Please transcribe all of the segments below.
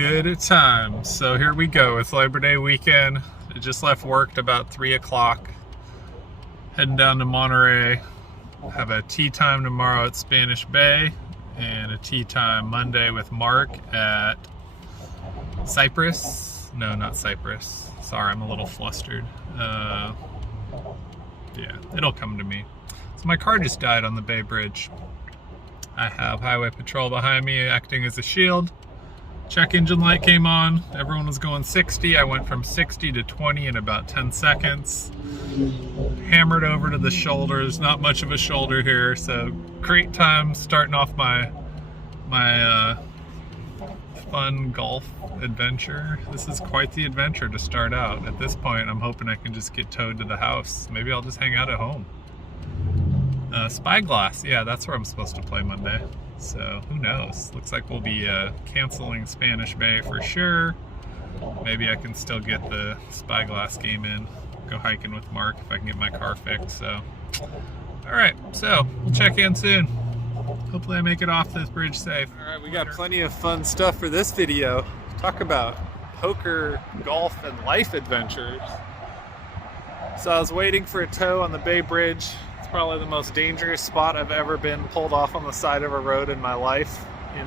Good time. So here we go. It's Labor Day weekend. I just left work at about 3 o'clock. Heading down to Monterey. Have a tea time tomorrow at Spanish Bay and a tea time Monday with Mark at Cypress. No, not Cypress. Sorry, I'm a little flustered. Yeah, it'll come to me. So my car just died on the Bay Bridge. I have highway patrol behind me acting as a shield. Check engine light came on. Everyone was going 60. I went from 60 to 20 in about 10 seconds. Hammered over to the shoulders. Not much of a shoulder here, so great time starting off my fun golf adventure. This is quite the adventure to start out. At this point, I'm hoping I can just get towed to the house. Maybe I'll just hang out at home. Spyglass, yeah, that's where I'm supposed to play Monday. So who knows? Looks like we'll be canceling Spanish Bay for sure. Maybe I can still get the Spyglass game in. Go hiking with Mark if I can get my car fixed. So, all right. So we'll check in soon. Hopefully I make it off this bridge safe. All right, we got plenty of fun stuff for this video. Talk about poker, golf, and life adventures. So I was waiting for a tow on the Bay Bridge. Probably the most dangerous spot I've ever been pulled off on the side of a road in my life. In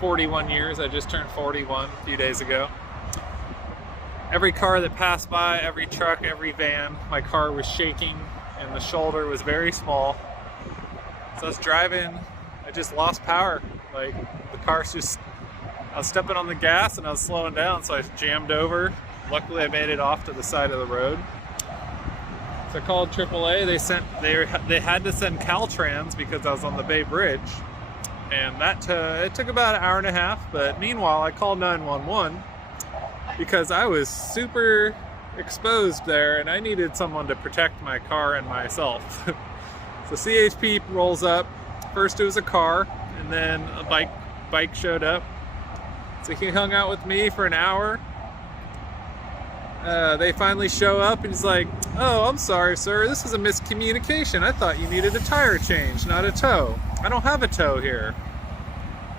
41 years, I just turned 41 a few days ago. Every car that passed by, every truck, every van, my car was shaking and the shoulder was very small. So I was driving, I just lost power. Like the car's just, I was stepping on the gas and I was slowing down, so I jammed over. Luckily I made it off to the side of the road. So I called AAA. They had to send Caltrans because I was on the Bay Bridge, and it took about an hour and a half. But meanwhile, I called 911 because I was super exposed there, and I needed someone to protect my car and myself. So CHP rolls up. First it was a car, and then a bike showed up. So he hung out with me for an hour. They finally show up and he's like, "Oh, I'm sorry, sir. This is a miscommunication. I thought you needed a tire change, not a tow. I don't have a tow here,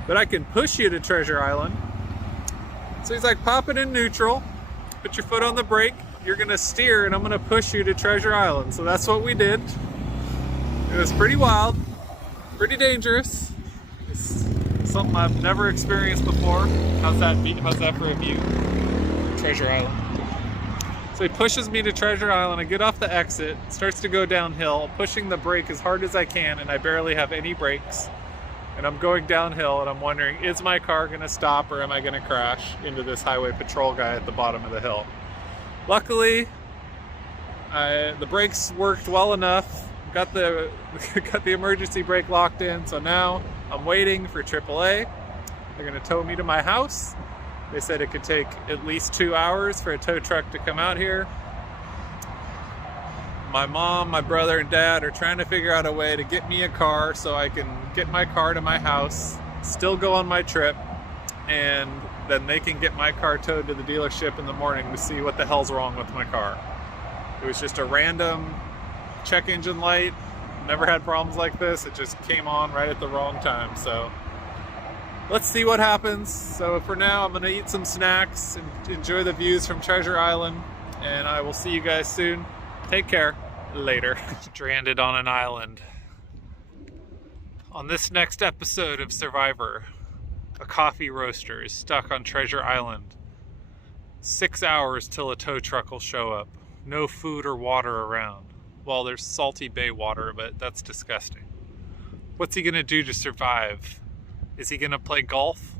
but I can push you to Treasure Island." So he's like, "Pop it in neutral, put your foot on the brake, you're gonna steer, and I'm gonna push you to Treasure Island." So that's what we did. It was pretty wild, pretty dangerous. It's something I've never experienced before. How's that for a view? Treasure Island. So he pushes me to Treasure Island. I get off the exit, starts to go downhill, pushing the brake as hard as I can, and I barely have any brakes. And I'm going downhill, and I'm wondering, is my car gonna stop or am I gonna crash into this highway patrol guy at the bottom of the hill? Luckily, the brakes worked well enough. Got the emergency brake locked in, so now I'm waiting for AAA. They're gonna tow me to my house. They said it could take at least 2 hours for a tow truck to come out here. My mom, my brother, and dad are trying to figure out a way to get me a car so I can get my car to my house, still go on my trip, and then they can get my car towed to the dealership in the morning to see what the hell's wrong with my car. It was just a random check engine light. Never had problems like this. It just came on right at the wrong time. So let's see what happens. So for now, I'm gonna eat some snacks and enjoy the views from Treasure Island, and I will see you guys soon. Take care. Later. Stranded on an island. On this next episode of Survivor, a coffee roaster is stuck on Treasure Island. 6 hours till a tow truck will show up. No food or water around. Well, there's salty bay water, but that's disgusting. What's he gonna do to survive? Is he gonna play golf?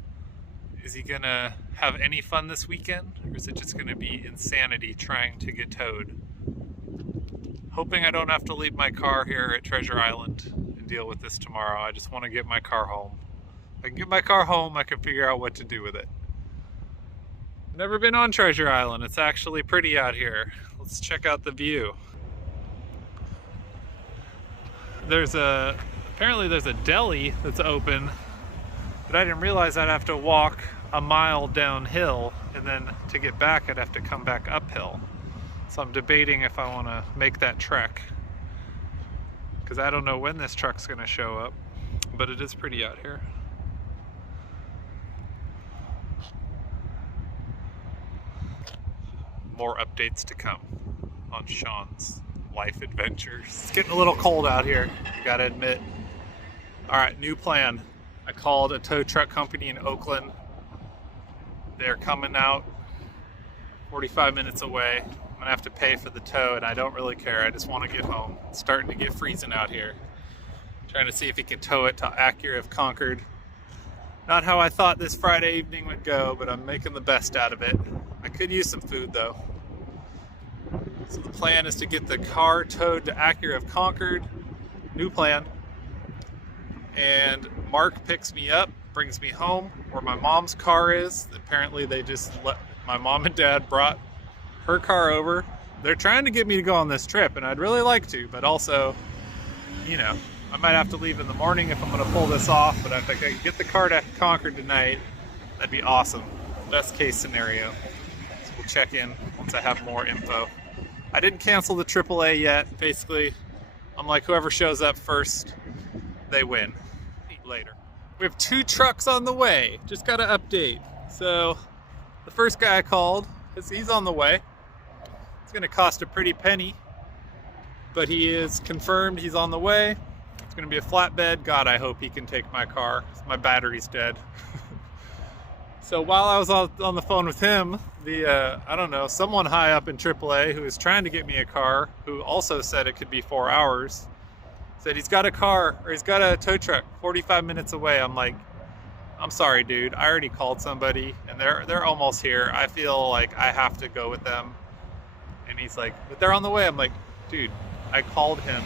Is he gonna have any fun this weekend? Or is it just gonna be insanity trying to get towed? Hoping I don't have to leave my car here at Treasure Island and deal with this tomorrow. I just wanna get my car home. If I can get my car home, I can figure out what to do with it. Never been on Treasure Island. It's actually pretty out here. Let's check out the view. Apparently there's a deli that's open, but I didn't realize I'd have to walk a mile downhill, and then to get back I'd have to come back uphill. So I'm debating if I want to make that trek, because I don't know when this truck's going to show up, but it is pretty out here. more updates to come on Sean's life adventures. It's getting a little cold out here, I gotta admit. All right, new plan. I called a tow truck company in Oakland. They're coming out 45 minutes away. I'm gonna have to pay for the tow, and I don't really care. I just want to get home. It's starting to get freezing out here. Trying to see if he can tow it to Acura of Concord. Not how I thought this Friday evening would go, but I'm making the best out of it. I could use some food though. So the plan is to get the car towed to Acura of Concord. New plan. And Mark picks me up, brings me home where my mom's car is. Apparently they just let my mom and dad brought her car over. They're trying to get me to go on this trip, and I'd really like to, but also, you know, I might have to leave in the morning if I'm going to pull this off, but if I could get the car to Concord tonight, that'd be awesome. Best case scenario. So we'll check in once I have more info. I didn't cancel the AAA yet. Basically, I'm like, whoever shows up first, they win. Later. We have 2 trucks on the way. Just got to update. So the first guy I called, he's on the way. It's going to cost a pretty penny, but he is confirmed he's on the way. It's going to be a flatbed. God, I hope he can take my car. My battery's dead. So while I was on the phone with him, I don't know, someone high up in AAA who is trying to get me a car, who also said it could be 4 hours, said he's got a car, or he's got a tow truck 45 minutes away. I'm like, I'm sorry, dude. I already called somebody, and they're almost here. I feel like I have to go with them. And he's like, but they're on the way. I'm like, dude, I called him.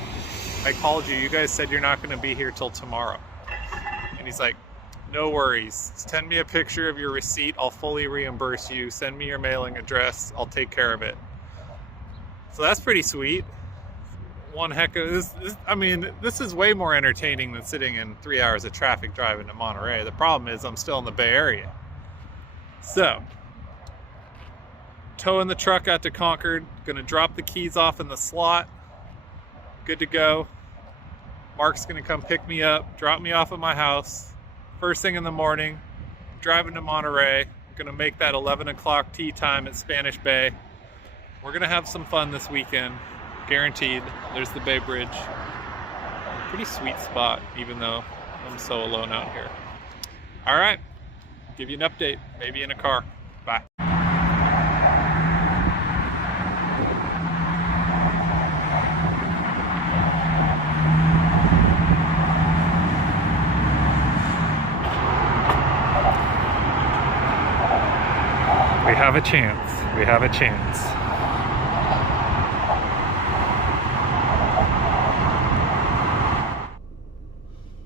I called you. You guys said you're not going to be here till tomorrow. And he's like, no worries. Send me a picture of your receipt. I'll fully reimburse you. Send me your mailing address. I'll take care of it. So that's pretty sweet. One heck of this. I mean, this is way more entertaining than sitting in 3 hours of traffic driving to Monterey. The problem is I'm still in the Bay Area. So, towing the truck out to Concord. Gonna drop the keys off in the slot. Good to go. Mark's gonna come pick me up, drop me off at my house. First thing in the morning, driving to Monterey. Gonna make that 11 o'clock tee time at Spanish Bay. We're gonna have some fun this weekend. Guaranteed. There's the Bay Bridge. Pretty sweet spot, even though I'm so alone out here. All right, give you an update, maybe in a car. Bye. We have a chance. We have a chance.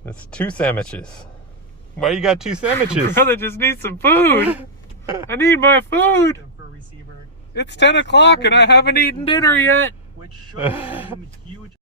That's 2 sandwiches. Why you got 2 sandwiches? Brother just needs some food. I need my food. It's 10 o'clock and I haven't eaten dinner yet. Which shows huge